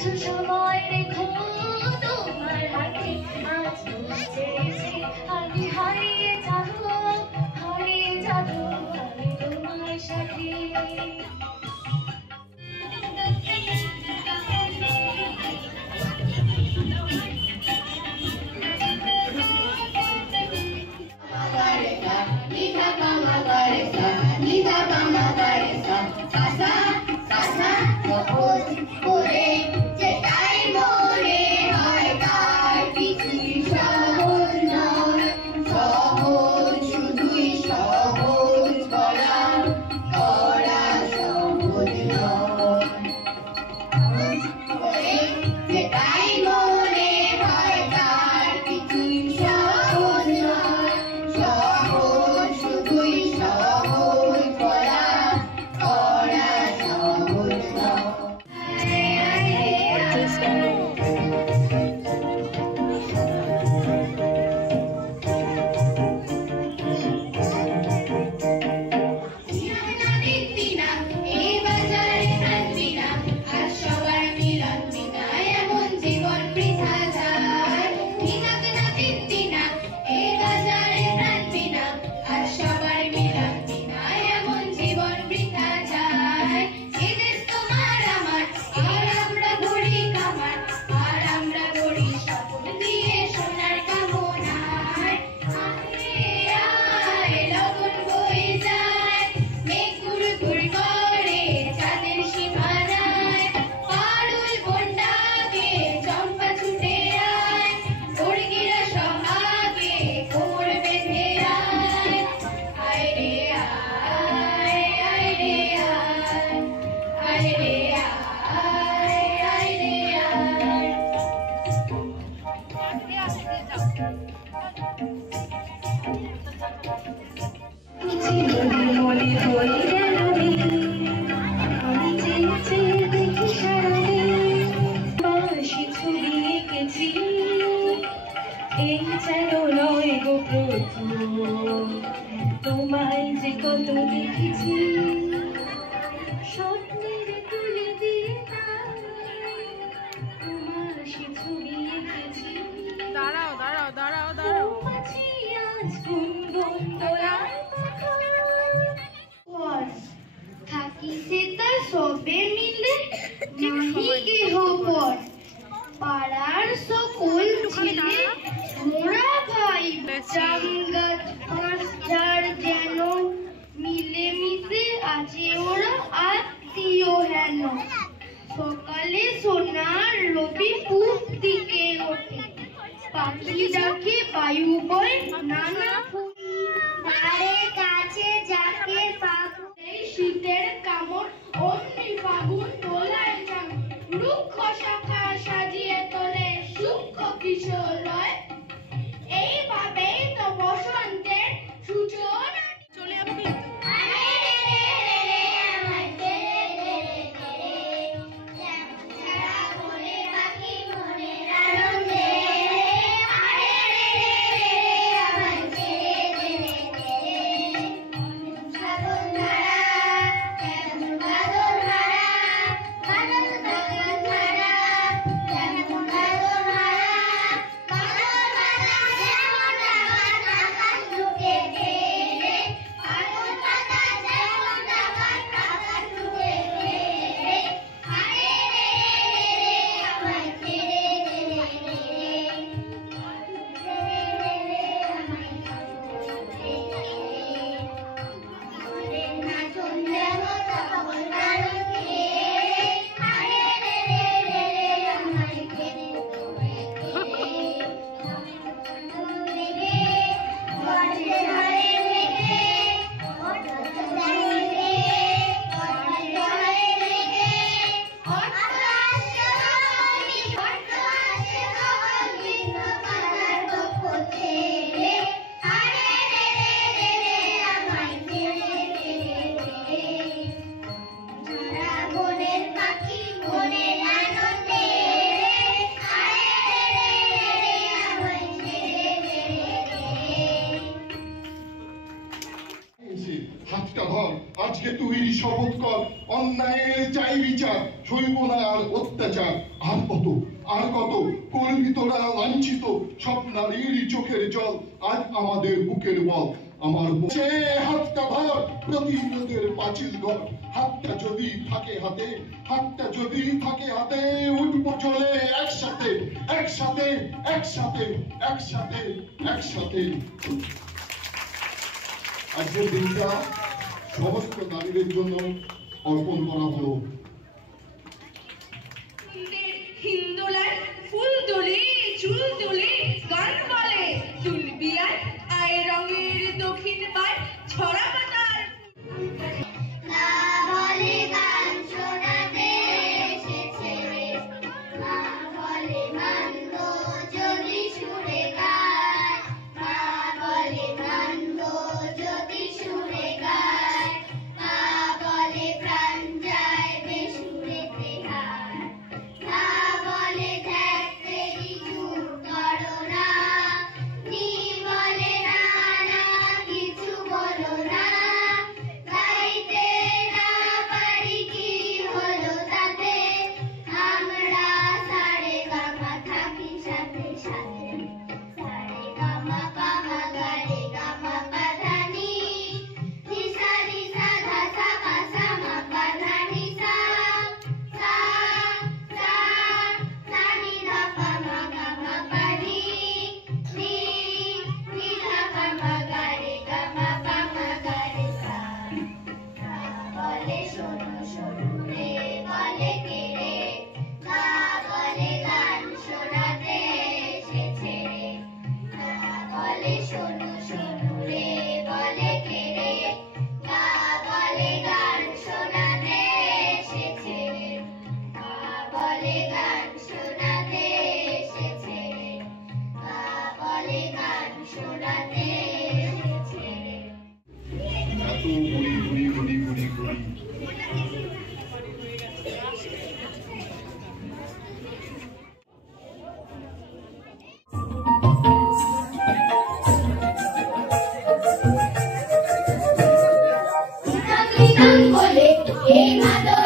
সময় রেখো তোমার হাতে আজ চেয়েছি আমি হারিয়ে যাবো আমি তোমার সাথে তোমায় যে কত দেখেছি স্বপ্নের তুলে দিয়ে তোমার সে ছবি এঁকেছি দাঁড়াও দাঁড়াও দাঁড়াও দাঁড়াও আজ গুনগুন দোলায় থাকিছে তা সবে মিলে নাহি কেহ পর পাড়ার সকল ছেলে মোরা ভাই জামগাছ পাঁচ ঝাড় যেন মিলে মিশে আছে ওরা আত্মীয় হেন সকালে সোনার রবি পূব দিকে ওঠে পাখি ডাকে বায়ু বয় নানা ফুল ধারে কাছে যাকে পাবো শীতের কামড় অমনি ফাগুন দোলায় যান রুক্ষ শাখা সাজিয়ে তোলে সূক্ষ্ম কিশোর লয় এইভাবেই তো বসন্তের সূচনা চলে যাবো আজকে তুই শপথ কর, অন্যায়ের চাই বিচার, সইব না আর অত্যাচার। আর কত করবি তোরা লাঞ্ছিত, সব নারীর চোখের জল আজ আমাদের বুকের বল। আমার বুকে হাতটা ধর, প্রতিরোধের পাঁচিল ঘর। হাতটা যদি থাকে হাতে, উঠব চলে একসাথে। আজকের দিনটা সমস্ত নারীদের জন্য অর্পণ করা হলো। হিন্দোলার ফুল তোলে, চুল তোলে, গান বলে, তুলবি আয় রঙের দক্ষিণ পায় ছড়া পাতার। বলে এই মাদক